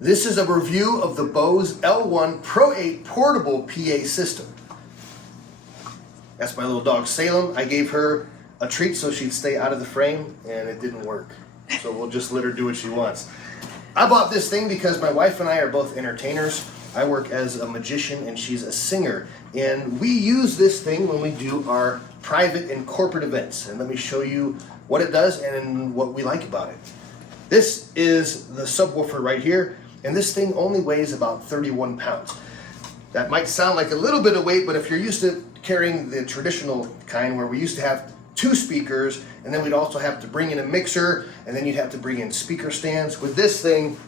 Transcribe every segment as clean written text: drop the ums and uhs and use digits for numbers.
This is a review of the Bose L1 Pro 8 portable PA system. That's my little dog Salem. I gave her a treat so she'd stay out of the frame, and it didn't work. So we'll just let her do what she wants. I bought this thing because my wife and I are both entertainers. I work as a magician and she's a singer. And we use this thing when we do our private and corporate events. And let me show you what it does and what we like about it. This is the subwoofer right here. And this thing only weighs about 31 pounds. That might sound like a little bit of weight, but if you're used to carrying the traditional kind where we used to have two speakers, and then we'd also have to bring in a mixer, and then you'd have to bring in speaker stands. With this thing,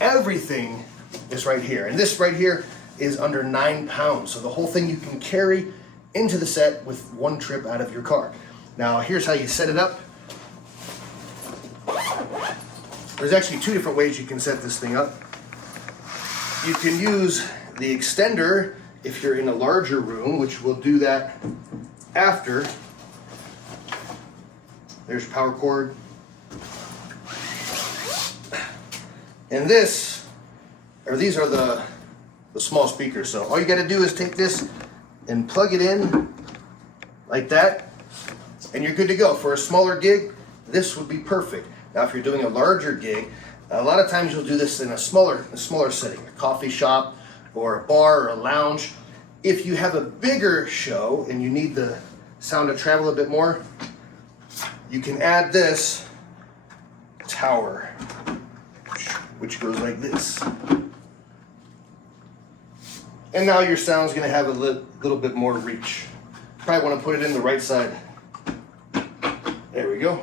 everything is right here. And this right here is under 9 pounds. So the whole thing you can carry into the set with one trip out of your car. Now, here's how you set it up. There's actually two different ways you can set this thing up. You can use the extender if you're in a larger room, which we'll do that after. There's power cord. And these are the small speakers. So all you gotta do is take this and plug it in like that, and you're good to go. For a smaller gig, this would be perfect. Now, if you're doing a larger gig, a lot of times you'll do this in a smaller setting, a coffee shop or a bar or a lounge. If you have a bigger show and you need the sound to travel a bit more, you can add this tower, which goes like this. And now your sound's gonna have a little bit more reach. Probably wanna put it in the right side. There we go.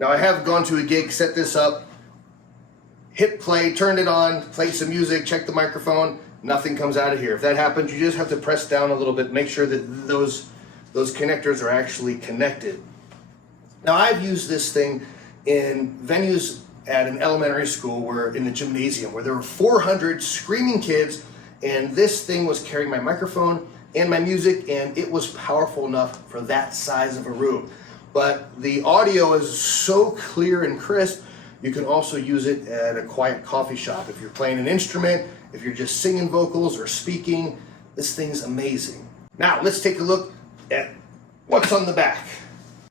Now I have gone to a gig, set this up, hit play, turned it on, played some music, checked the microphone, nothing comes out of here. If that happens, you just have to press down a little bit, make sure that those connectors are actually connected. Now I've used this thing in venues at an elementary school where in the gymnasium where there were 400 screaming kids, and this thing was carrying my microphone and my music, and it was powerful enough for that size of a room. But the audio is so clear and crisp, you can also use it at a quiet coffee shop. If you're playing an instrument, if you're just singing vocals or speaking, this thing's amazing. Now let's take a look at what's on the back.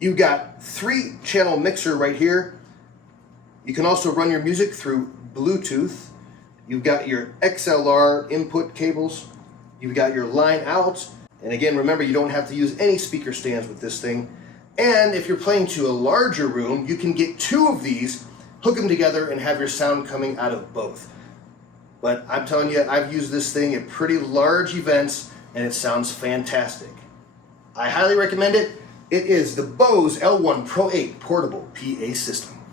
You've got 3-channel mixer right here. You can also run your music through Bluetooth. You've got your XLR input cables. You've got your line out. And again, remember, you don't have to use any speaker stands with this thing. And if you're playing to a larger room, you can get 2 of these, hook them together, and have your sound coming out of both. But I'm telling you, I've used this thing at pretty large events, and it sounds fantastic. I highly recommend it. It is the Bose L1 Pro 8 portable PA system.